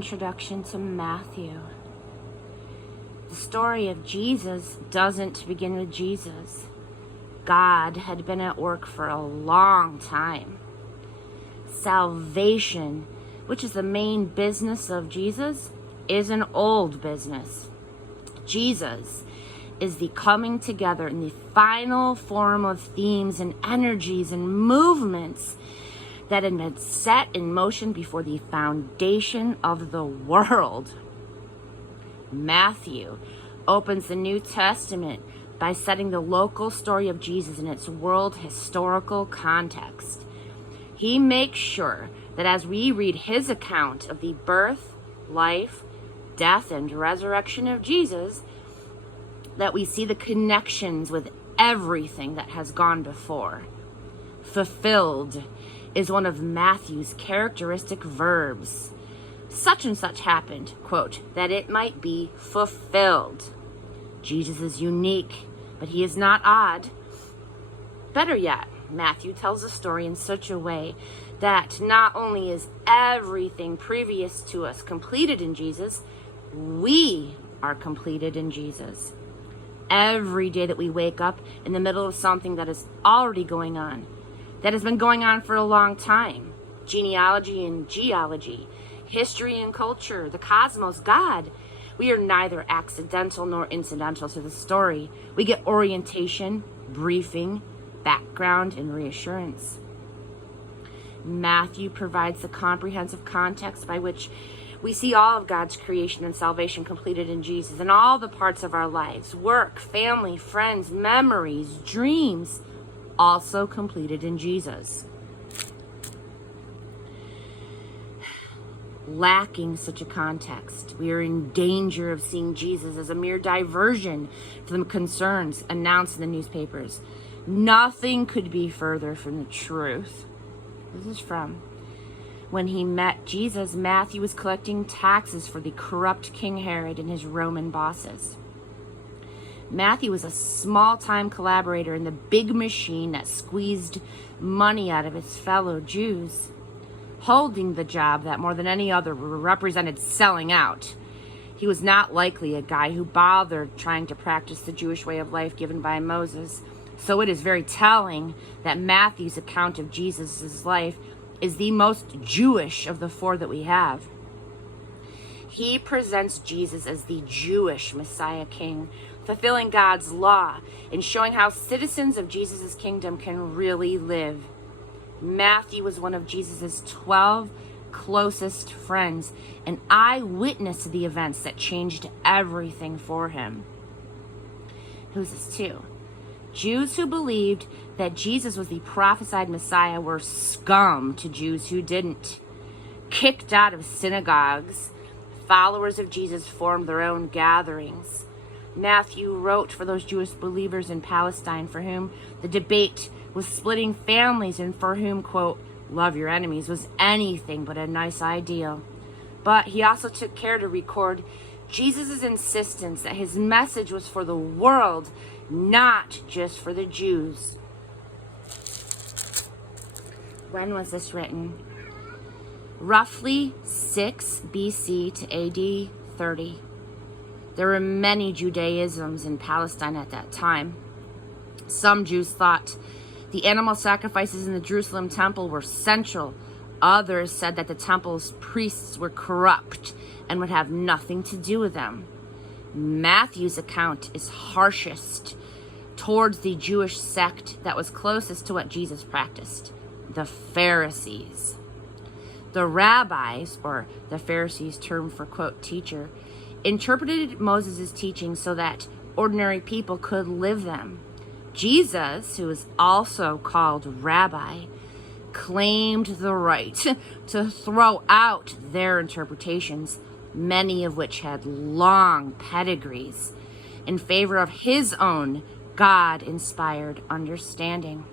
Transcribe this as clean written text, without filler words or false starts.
Introduction to Matthew. The story of Jesus doesn't begin with Jesus. God had been at work for a long time. Salvation, which is the main business of Jesus, is an old business. Jesus is the coming together in the final form of themes and energies and movements that had been set in motion before the foundation of the world. Matthew opens the New Testament by setting the local story of Jesus in its world historical context. He makes sure that as we read his account of the birth, life, death, and resurrection of Jesus, that we see the connections with everything that has gone before. Fulfilled is one of Matthew's characteristic verbs. Such and such happened, quote, that it might be fulfilled. Jesus is unique, but he is not odd. Better yet, Matthew tells the story in such a way that not only is everything previous to us completed in Jesus, we are completed in Jesus. Every day that we wake up in the middle of something that is already going on, that has been going on for a long time. Genealogy and geology, history and culture, the cosmos, God. We are neither accidental nor incidental to the story. We get orientation, briefing, background, and reassurance. Matthew provides the comprehensive context by which we see all of God's creation and salvation completed in Jesus, and all the parts of our lives, work, family, friends, memories, dreams, also completed in Jesus. Lacking such a context, we are in danger of seeing Jesus as a mere diversion from the concerns announced in the newspapers. Nothing could be further from the truth. This is from when he met Jesus. Matthew was collecting taxes for the corrupt King Herod and his Roman bosses. Matthew was a small-time collaborator in the big machine that squeezed money out of his fellow Jews, holding the job that more than any other represented selling out. He was not likely a guy who bothered trying to practice the Jewish way of life given by Moses. So it is very telling that Matthew's account of Jesus' life is the most Jewish of the four that we have. He presents Jesus as the Jewish Messiah King, fulfilling God's law and showing how citizens of Jesus' kingdom can really live. Matthew was one of Jesus' 12 closest friends, an eyewitness to the events that changed everything for him. Who's this to? Jews who believed that Jesus was the prophesied Messiah were scum to Jews who didn't. Kicked out of synagogues, followers of Jesus formed their own gatherings. Matthew wrote for those Jewish believers in Palestine for whom the debate was splitting families and for whom, quote, love your enemies was anything but a nice ideal. But he also took care to record Jesus' insistence that his message was for the world, not just for the Jews. When was this written? Roughly 6 BC to AD 30. There were many Judaisms in Palestine at that time. Some Jews thought the animal sacrifices in the Jerusalem temple were central. Others said that the temple's priests were corrupt and would have nothing to do with them. Matthew's account is harshest towards the Jewish sect that was closest to what Jesus practiced, the Pharisees. The rabbis, or the Pharisees' term for, quote, teacher, interpreted Moses' teachings so that ordinary people could live them. Jesus, who is also called rabbi, claimed the right to throw out their interpretations, many of which had long pedigrees, in favor of his own God-inspired understanding.